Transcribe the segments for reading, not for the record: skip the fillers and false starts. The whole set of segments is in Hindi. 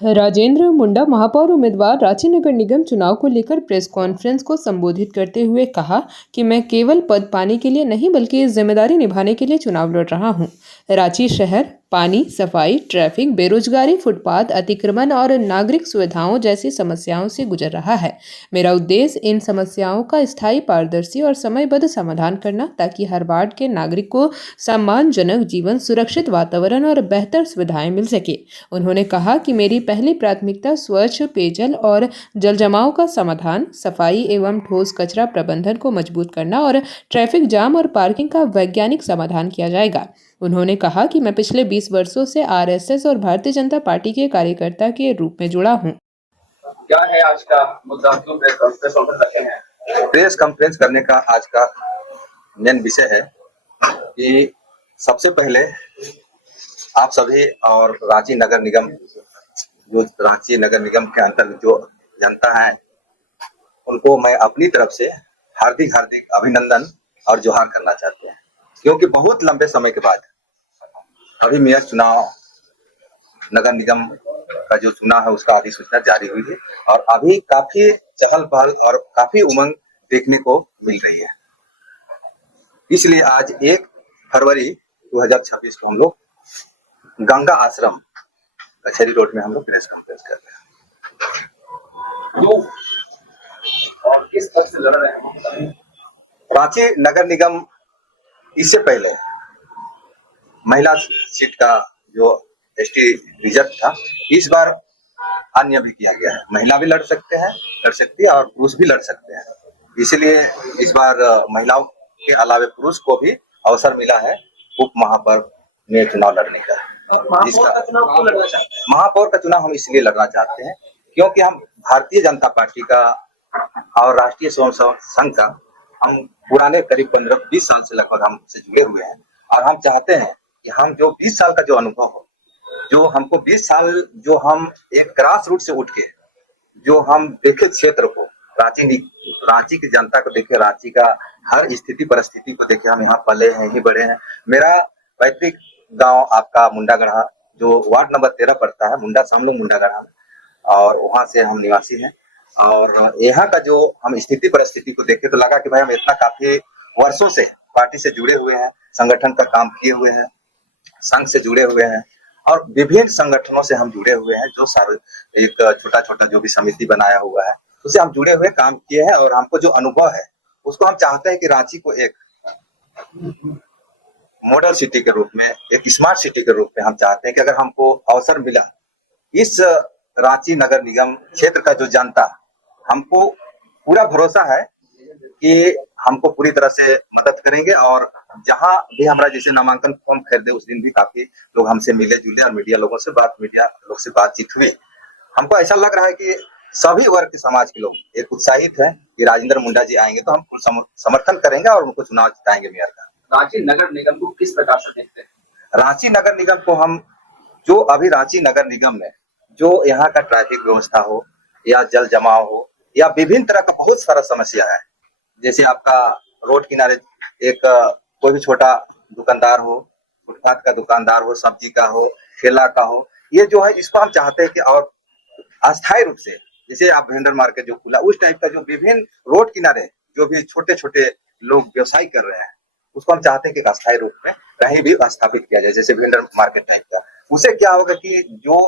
राजेंद्र मुंडा महापौर उम्मीदवार रांची नगर निगम चुनाव को लेकर प्रेस कॉन्फ्रेंस को संबोधित करते हुए कहा कि मैं केवल पद पाने के लिए नहीं बल्कि जिम्मेदारी निभाने के लिए चुनाव लड़ रहा हूं। रांची शहर पानी, सफाई, ट्रैफिक, बेरोजगारी, फुटपाथ अतिक्रमण और नागरिक सुविधाओं जैसी समस्याओं से गुजर रहा है। मेरा उद्देश्य इन समस्याओं का स्थायी, पारदर्शी और समयबद्ध समाधान करना, ताकि हर वार्ड के नागरिक को सम्मानजनक जीवन, सुरक्षित वातावरण और बेहतर सुविधाएं मिल सके। उन्होंने कहा कि मेरी पहली प्राथमिकता स्वच्छ पेयजल और जल जमाव का समाधान, सफाई एवं ठोस कचरा प्रबंधन को मजबूत करना और ट्रैफिक जाम और पार्किंग का वैज्ञानिक समाधान किया जाएगा। उन्होंने कहा कि मैं पिछले 20 वर्षों से आरएसएस और भारतीय जनता पार्टी के कार्यकर्ता के रूप में जुड़ा हूं। क्या है आज का मुद्दा, क्यों प्रेस कॉन्फ्रेंस रखे हैं? प्रेस कॉन्फ्रेंस करने का आज का मेन विषय है कि सबसे पहले आप सभी और रांची नगर निगम, जो रांची नगर निगम के अंतर्गत जो जनता है, उनको मैं अपनी तरफ से हार्दिक हार्दिक अभिनंदन और जोहार करना चाहते हैं, क्योंकि बहुत लंबे समय के बाद अभी मेयर चुनाव, नगर निगम का जो चुनाव है उसका अधिसूचना जारी हुई है और अभी काफी चहल पहल और काफी उमंग देखने को मिल रही है। इसलिए आज 1 फरवरी 2026 को हम लोग गंगा आश्रम कचहरी रोड में हम लोग प्रेस कॉन्फ्रेंस कर रहे हैं। तो और किस तरह से लड़ रहे हैं? रांची नगर निगम इससे पहले महिला सीट का जो एसटी रिजर्व था, इस बार अन्य भी किया गया है। महिला भी लड़ सकती है और पुरुष भी लड़ सकते हैं। इसलिए इस बार महिलाओं के अलावे पुरुष को भी अवसर मिला है उप महापौर में चुनाव लड़ने का। महापौर का चुनाव हम इसलिए लड़ना चाहते हैं क्योंकि हम भारतीय जनता पार्टी का और राष्ट्रीय स्वयं सेवक संघ का हम पुराने करीब 15-20 साल से लगभग हमसे जुड़े हुए हैं और हम चाहते हैं कि हम जो 20 साल का जो अनुभव हो, जो हमको 20 साल जो हम एक ग्रास रूट से उठ के जो हम देखे क्षेत्र को, रांची की जनता को देखे, रांची का हर स्थिति परिस्थिति को देखे, हम यहाँ पले हैं, यहीं बड़े हैं। मेरा पैतृक गांव आपका मुंडागढ़ा, जो वार्ड नंबर 13 पड़ता है, मुंडा से हम लोग मुंडागढ़ा में, और वहां से हम निवासी हैं। और यहाँ का जो हम स्थिति परिस्थिति को देखे तो लगा कि भाई हम इतना काफी वर्षों से पार्टी से जुड़े हुए हैं, संगठन का काम किए हुए हैं, संघ से जुड़े हुए हैं और विभिन्न संगठनों से हम जुड़े हुए हैं। जो एक छोटा छोटा जो भी समिति बनाया हुआ है उससे हम जुड़े हुए काम किए हैं और हमको जो अनुभव है उसको हम चाहते हैं कि रांची को एक मॉडल सिटी के रूप में, एक स्मार्ट सिटी के रूप में हम चाहते हैं कि अगर हमको अवसर मिला, इस रांची नगर निगम क्षेत्र का जो जनता, हमको पूरा भरोसा है कि हमको पूरी तरह से मदद करेंगे। और जहां भी हमारा जैसे नामांकन फॉर्म खरीदे उस दिन भी काफी लोग हमसे मिले जुले और मीडिया लोग से बातचीत हुई। हमको ऐसा लग रहा है कि सभी वर्ग के समाज के लोग एक उत्साहित है कि राजेंद्र मुंडा जी आएंगे तो हम समर्थन करेंगे और उनको चुनाव जिताएंगे मेयर का। रांची नगर निगम को किस प्रकार से देखते हैं? रांची नगर निगम को हम जो अभी रांची नगर निगम में जो यहाँ का ट्रैफिक व्यवस्था हो या जल जमाव हो या विभिन्न तरह का बहुत सारा समस्या है, जैसे आपका रोड किनारे एक कोई भी छोटा दुकानदार हो, फुटपाथ का दुकानदार हो, सब्जी का हो, ठेला का हो, ये जो है इसको हम चाहते हैं कि और अस्थायी रूप से, जैसे आप वेंडर मार्केट जो खुला उस टाइप का जो विभिन्न रोड किनारे जो भी छोटे छोटे लोग व्यवसाय कर रहे हैं उसको हम चाहते हैं कि अस्थायी रूप में कहीं भी स्थापित किया जाए, जैसे वेंडर मार्केट टाइप का। उससे क्या होगा कि जो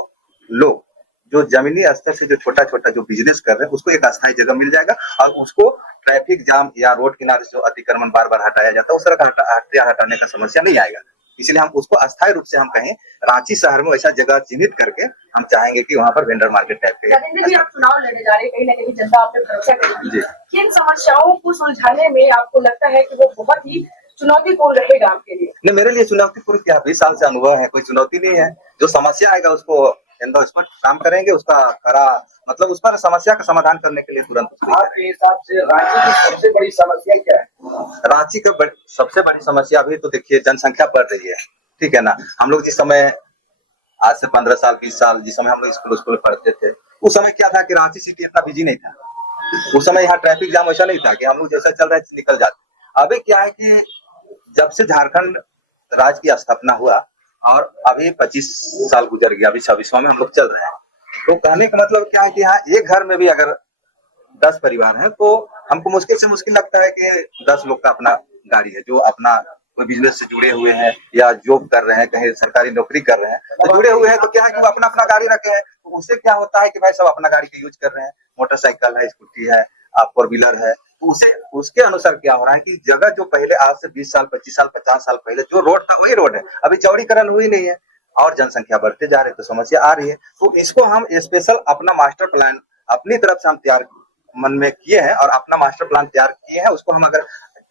लोग जो जमीनी स्तर से जो छोटा छोटा जो बिजनेस कर रहे हैं उसको एक अस्थायी जगह मिल जाएगा और उसको ट्रैफिक जाम या रोड किनारे से अतिक्रमण बार बार हटाया जाता है उस तरह का हटाने का समस्या नहीं आएगा। इसलिए हम उसको अस्थायी रूप से हम कहें रांची शहर में ऐसा जगह चिन्हित करके हम चाहेंगे कि वहाँ पर वेंडर मार्केट टाइप के। आप चुनाव लड़ने जा रहे हैं, कहीं ना कहीं जनता आप पे भरोसा करेगी, किन समस्याओं को सुलझाने में आपको लगता है कि वो बहुत ही चुनौतीपूर्ण रहेगा आपके लिए? नहीं, मेरे लिए चुनौतीपूर्ण क्या, 20 साल से अनुभव है, कोई चुनौती नहीं है। जो समस्या आएगा उसको उस पर काम करेंगे, उसका करा मतलब उस पर समस्या का समाधान करने के लिए तुरंत। आपके हिसाब से रांची की सबसे बड़ी समस्या क्या है? रांची का सबसे बड़ी समस्या अभी तो देखिए जनसंख्या बढ़ रही है, ठीक है ना। हम लोग जिस समय आज से 15 साल 20 साल जिस समय हम लोग स्कूल पढ़ते थे उस समय क्या था कि रांची सिटी इतना बिजी नहीं था। उस समय यहाँ ट्रैफिक जाम ऐसा नहीं था कि हम लोग जैसा चल रहा है निकल जाते। अभी क्या है कि जब से झारखंड राज्य की स्थापना हुआ और अभी 25 साल गुजर गया, अभी 26वां में हम लोग चल रहे हैं, तो कहने का मतलब क्या है कि यहाँ एक घर में भी अगर 10 परिवार हैं तो हमको मुश्किल से मुश्किल लगता है कि 10 लोग का अपना गाड़ी है, जो अपना कोई बिजनेस से जुड़े हुए हैं या जॉब कर रहे हैं, कहीं सरकारी नौकरी कर रहे हैं, तो जुड़े हुए हैं तो क्या है कि वो अपना अपना गाड़ी रखे हैं। तो उससे क्या होता है कि भाई सब अपना गाड़ी का यूज कर रहे हैं, मोटरसाइकिल है, स्कूटी है, फोर व्हीलर है। तो उसे उसके अनुसार क्या हो रहा है कि जगह जो पहले आज से 20 साल 25 साल 50 साल पहले जो रोड था वही रोड है, अभी चौड़ीकरण हुई नहीं है और जनसंख्या बढ़ते जा रही है तो समस्या आ रही है। तो इसको हम स्पेशल अपना मास्टर प्लान अपनी तरफ से हम तैयार मन में किए हैं और अपना मास्टर प्लान तैयार किए हैं। उसको हम अगर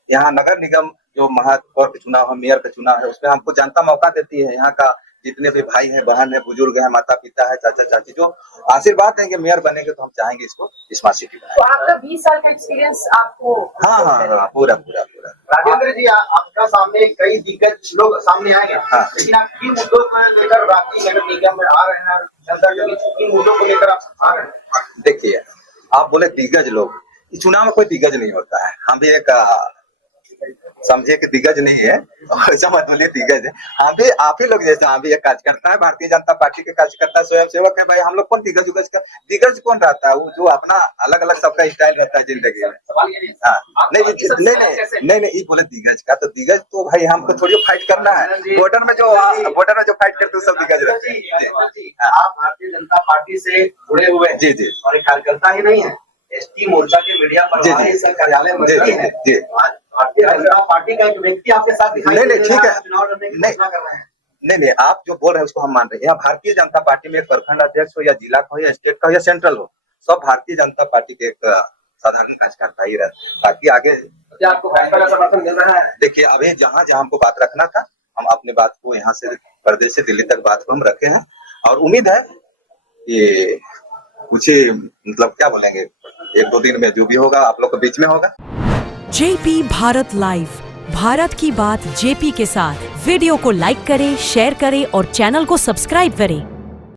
यहाँ नगर निगम जो महापौर का चुनाव है, मेयर का चुनाव है, उसमें हमको जनता मौका देती है। यहाँ का जितने भी भाई हैं, बहन है, बुजुर्ग है, माता पिता है, चाचा चाची जो आशीर्वाद देंगे मेयर बनेंगे तो हम चाहेंगे इसको स्मार्ट सिटी बनाएं। तो आपका 20 साल का एक्सपीरियंस आपको हाँ, पूरा। राजेंद्र जी, आपका सामने कई दिग्गज लोग सामने आए हैं, हाँ। लेकिन आप किन मुद्दों को लेकर रांची नगर निगम में आ रहे हैं, जनता के बीच किन मुद्दों को लेकर आप आ रहे हैं? देखिए, आप बोले दिग्गज लोग, चुनाव में कोई दिग्गज नहीं होता है। हम भी एक समझिए कि दिग्गज नहीं है, ऐसा मत बोलिए दिग्गज है। हम भी आप ही लोग जैसे हम भी एक कार्यकर्ता है, भारतीय जनता पार्टी के कार्यकर्ता, स्वयं सेवक है भाई। हम लोग कौन दिग्गज उगज का, दिग्गज कौन रहता है? वो जो अपना अलग अलग सबका स्टाइल रहता है जिंदगी में। हाँ, नहीं, ये बोले दिग्गज का, तो दिग्गज तो भाई हमको थोड़ी फाइट करना है। बॉर्डर में जो फाइट करते हैं सब दिग्गज रहते हैं। आप भारतीय जनता पार्टी से जुड़े हुए हैं जी और एक कार्यकर्ता ही नहीं है, एसटी मोर्चा के मीडिया पर कार्यालय मंत्री है। भारतीय जनता पार्टी का एक व्यक्ति आपके साथ दिखाई नहीं, दे रहा ठीक है। चुनाव लड़ने की घोषणा कर रहे हैं। नहीं, आप जो बोल रहे हैं उसको हम मान रहे हैं। यहाँ भारतीय जनता पार्टी में एक प्रखंड अध्यक्ष हो या जिला का हो या स्टेट का हो या सेंट्रल हो, सब भारतीय जनता पार्टी के एक साधारण कार्यकर्ता ही रहता है। बाकी आगे क्या आपको भाजपा का समर्थन मिल रहा है? देखिए, अभी जहाँ हमको बात रखना था, हम अपनी बात को यहाँ से प्रदेश से दिल्ली तक बात को हम रखे हैं और उम्मीद है कि कुछ ही मतलब क्या बोलेंगे, 1-2 दिन में जो भी होगा आप लोग के बीच में होगा। जेपी भारत लाइव, भारत की बात जेपी के साथ। वीडियो को लाइक करें, शेयर करें और चैनल को सब्सक्राइब करें।